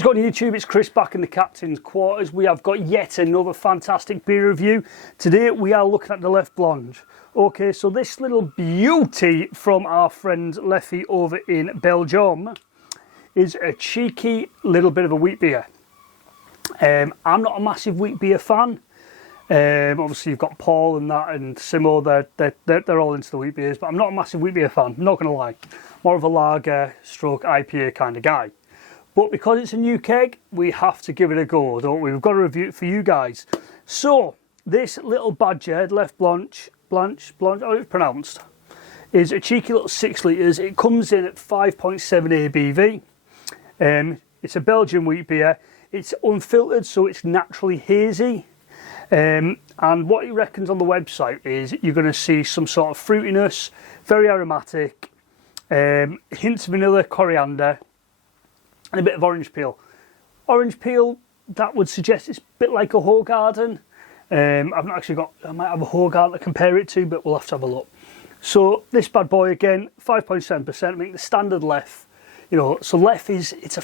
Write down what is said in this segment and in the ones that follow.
What is going on YouTube? It's Chris back in the captain's quarters. We have got yet another fantastic beer review. Today we are looking at the Leffe Blanche. Okay, so this little beauty from our friend Leffe over in Belgium is a cheeky little bit of a wheat beer. I'm not a massive wheat beer fan. Obviously you've got Paul and that and Simo, they're all into the wheat beers, but I'm not a massive wheat beer fan, I'm not going to lie. More of a lager stroke IPA kind of guy. But because it's a new keg, we have to give it a go, don't we? We've got to review it for you guys. So, this little badger, Leffe Blanche, how it's pronounced, is a cheeky little 6 litres. It comes in at 5.7 ABV. It's a Belgian wheat beer. It's unfiltered, so it's naturally hazy. And what he reckons on the website is you're going to see some sort of fruitiness, very aromatic, hints of vanilla, coriander, and a bit of orange peel. Orange peel, that would suggest it's a bit like a Hoegaarden. I've not actually got, I might have a Hoegaarden to compare it to, but we'll have to have a look. So this bad boy again, 5.7%, I think the standard Leffe, so Leffe is, it's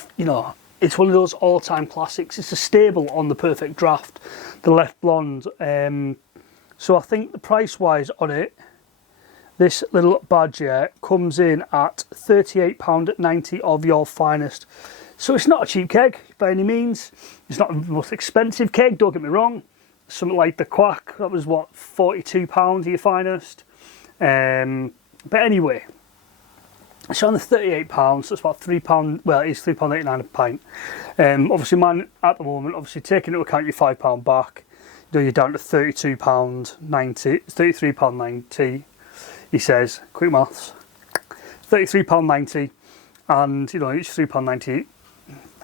one of those all-time classics. It's a staple on the Perfectdraft, the Leffe Blonde. So I think the price-wise on it, this little badger comes in at £38.90 of your finest. So it's not a cheap keg by any means. It's not the most expensive keg, don't get me wrong. Something like the Quack, that was what, £42 of your finest. But anyway, it's on the £38, so it's about £3, well it is £3.89 a pint. Obviously mine at the moment, obviously taking into account your £5 back, you're down to £32.90, £33.90. He says, quick maths, £33.90 and each £3.90,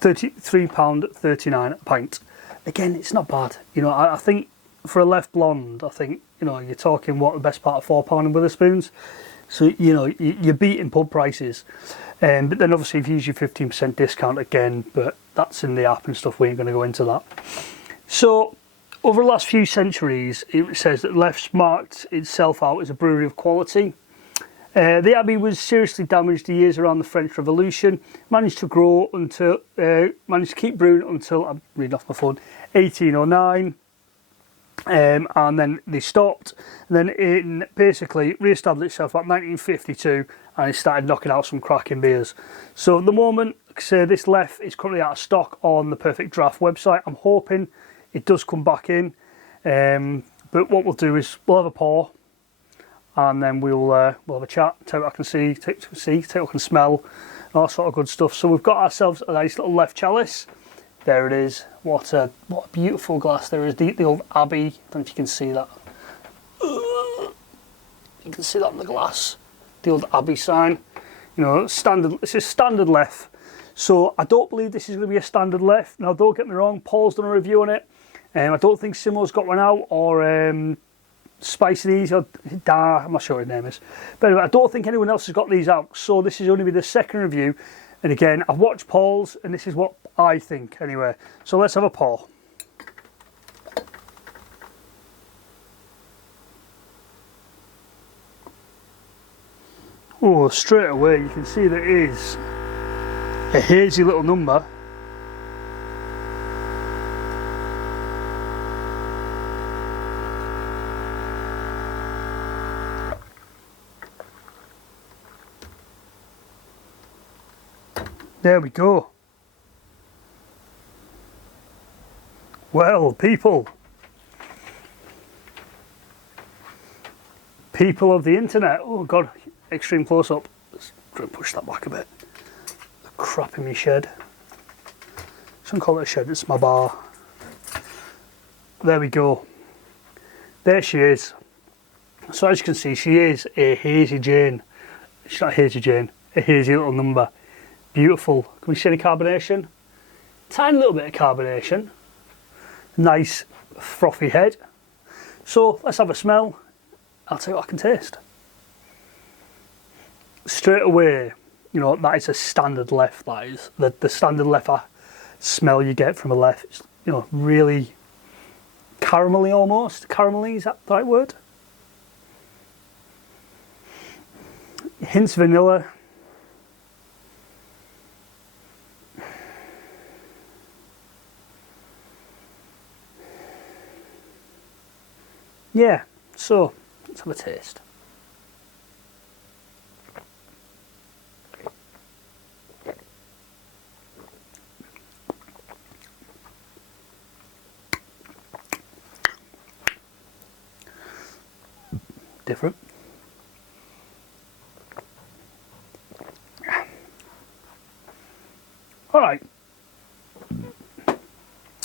£33.39 a pint. Again, it's not bad. I think for a Leffe Blonde, I think, you're talking what, the best part of £4 in Witherspoons. So, you're beating pub prices. But then obviously if you use your 15% discount again, but that's in the app and stuff, we ain't going to go into that. So, over the last few centuries, it says that Leffe's marked itself out as a brewery of quality. The abbey was seriously damaged the years around the French Revolution. Managed to keep brewing until, I'm reading off my phone, 1809. And then they stopped. And then it basically re-established itself about 1952, and it started knocking out some cracking beers. So at the moment, like I say, this Leffe is currently out of stock on the Perfectdraft website. I'm hoping it does come back in, but what we'll do is we'll have a pour, and then we'll have a chat, take what I can see, take what I can smell, all sort of good stuff. So we've got ourselves a nice little Leffe chalice. There it is. What a beautiful glass there is. The old Abbey. I don't know if you can see that. You can see that on the glass. The old Abbey sign. Standard. This is standard Leffe. So I don't believe this is going to be a standard Leffe. Now don't get me wrong, Paul's done a review on it. I don't think Simo's got one out, or Spicy These, or I'm not sure what his name is. But anyway, I don't think anyone else has got these out. So this is only be the second review. And again, I've watched Paul's, and this is what I think anyway. So let's have a pour. Oh, straight away you can see that it is a hazy little number. There we go. Well, people of the internet. Oh God, extreme close up. Let's try and push that back a bit. The crap in my shed. Shouldn't call it a shed, it's my bar. There we go. There she is. So as you can see, she is a hazy Jane. She's not a hazy Jane, a hazy little number. Beautiful. Can we see any carbonation? Tiny little bit of carbonation. Nice frothy head. So let's have a smell. I'll tell you what I can taste. Straight away, that is a standard Leffe. That is the standard Leffe smell you get from a Leffe. It's, really caramelly almost. Caramelly, is that the right word? Hints vanilla. Yeah, so let's have a taste. Different.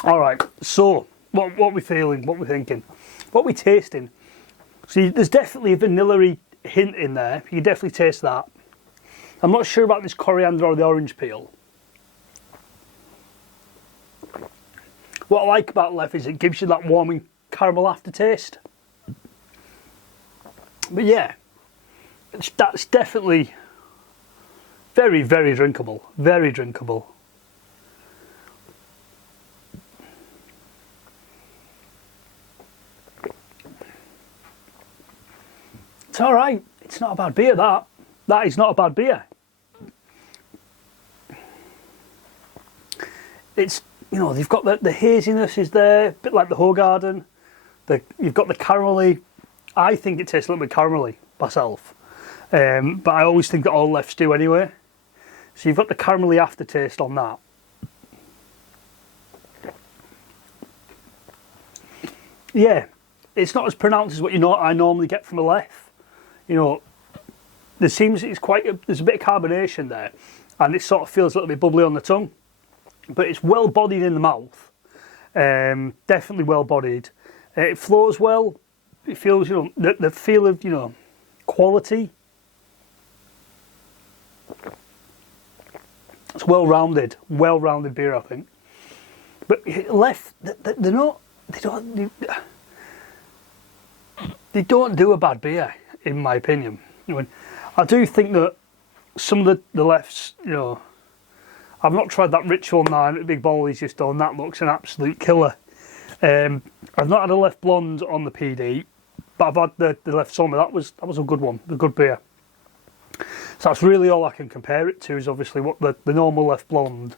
All right. So what we feeling? What we thinking? What we tasting? See, there's definitely a vanilla-y hint in there. You can definitely taste that. I'm not sure about this coriander or the orange peel. What I like about Leffe is it gives you that warming caramel aftertaste. But yeah, that's definitely very, very drinkable. Very drinkable. It's all right. It's not a bad beer, that. That is not a bad beer. It's, you know, you've got the haziness is there, a bit like the Hoegaarden. You've got the caramelly. I think it tastes a little bit caramelly myself. But I always think that all Leffes do anyway. So you've got the caramelly aftertaste on that. Yeah, it's not as pronounced as what I normally get from a Leffe. You know, there's a bit of carbonation there, and it sort of feels a little bit bubbly on the tongue, but it's well bodied in the mouth. Definitely well bodied. It flows well. It feels, you know, the feel of, you know, quality. It's well rounded beer, I think. But Leffe, they don't do a bad beer, in my opinion. I mean, I do think that some of the Leffes, you know, I've not tried that Ritual 9 at the Big Bowl he's just done. That looks an absolute killer. I've not had a Leffe Blonde on the PD, but I've had the Leffe Summer. That was a good one, a good beer. So that's really all I can compare it to, is obviously what the normal Leffe Blonde,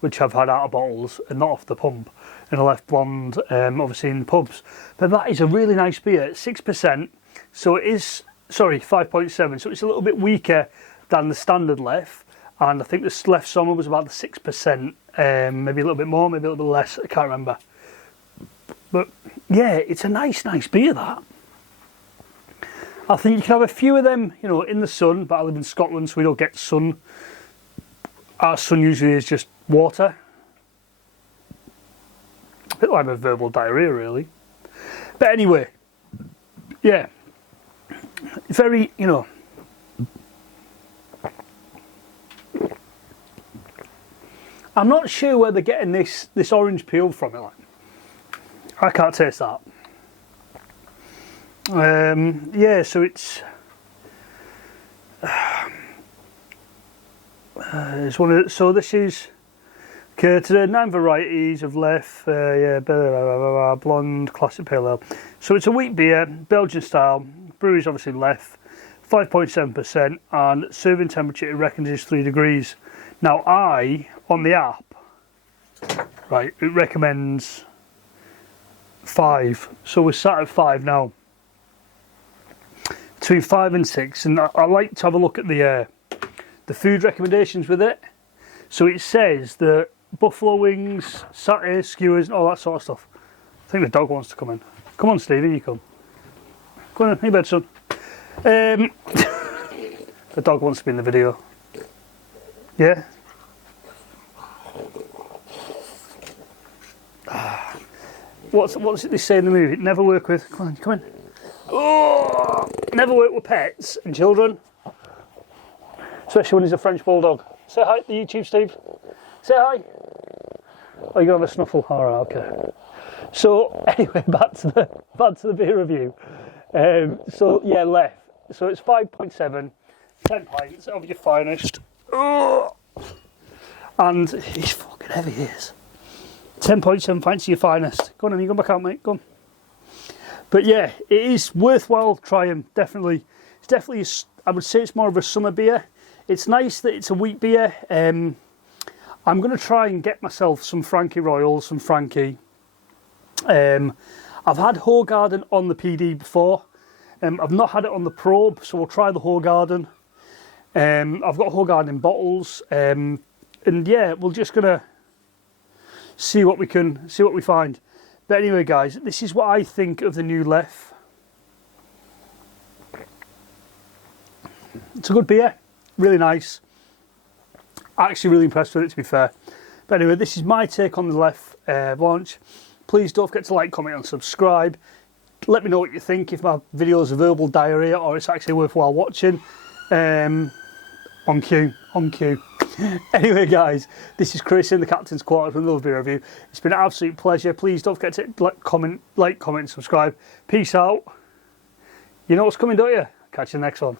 which I've had out of bottles and not off the pump, and a Leffe Blonde obviously in pubs. But that is a really nice beer. It's 6%, so it is, sorry, 5.7, so it's a little bit weaker than the standard Leffe, and I think the Leffe Summer was about the 6%, maybe a little bit more, maybe a little bit less, I can't remember. But yeah, it's a nice beer, that. I think you can have a few of them, you know, in the sun, but I live in Scotland, so we don't get sun. Our sun usually is just water. A bit like my verbal diarrhea, really. But anyway, yeah, very, you know, I'm not sure where they're getting this orange peel from it. Like, I can't taste that. Yeah, so it's so this is okay. Today 9 varieties of Leffe, yeah, blah, blah, blah, blonde, classic pale ale. So it's a wheat beer, Belgian style. Brewery's obviously Leffe, 5.7%, and serving temperature it reckons is 3 degrees. Now on the app, right, it recommends 5, so we're sat at 5 now. Between 5 and 6, and I like to have a look at the food recommendations with it. So it says that buffalo wings, satay, skewers, and all that sort of stuff. I think the dog wants to come in. Come on, Stevie, you come. Go on, in bed, son. The dog wants to be in the video. Yeah. What's it they say in the movie? Never work with. Come on, come in. Oh, never work with pets and children, especially when he's a French bulldog. Say hi to the YouTube, Steve. Say hi. Oh, you're gonna have a snuffle. All right, okay. So anyway, back to the beer review. So yeah, Leffe. So it's 5.7, 10 pints of your finest. Oh, and he's fucking heavy. He is. 10.7 pints of your finest. Go on, you go back out, mate. Go on. But yeah, it is worthwhile trying, definitely. It's definitely, I would say it's more of a summer beer. It's nice that it's a wheat beer. I'm going to try and get myself some Frankie Royal, some Frankie. I I've had Hoegaarden on the PD before. I've not had it on the probe, so we'll try the Hoegaarden. I've got Hoegaarden in bottles, and yeah, we're just gonna see what we find. But anyway, guys, this is what I think of the new Leffe. It's a good beer, really nice. Actually, really impressed with it, to be fair. But anyway, this is my take on the Leffe Blanche. Please don't forget to like, comment, and subscribe. Let me know what you think, if my videos are verbal diarrhea or it's actually worthwhile watching. On cue. Anyway, guys, this is Chris in the Captain's Quarters with another beer review. It's been an absolute pleasure. Please don't forget to like, comment, and subscribe. Peace out. You know what's coming, don't you? Catch you in the next one.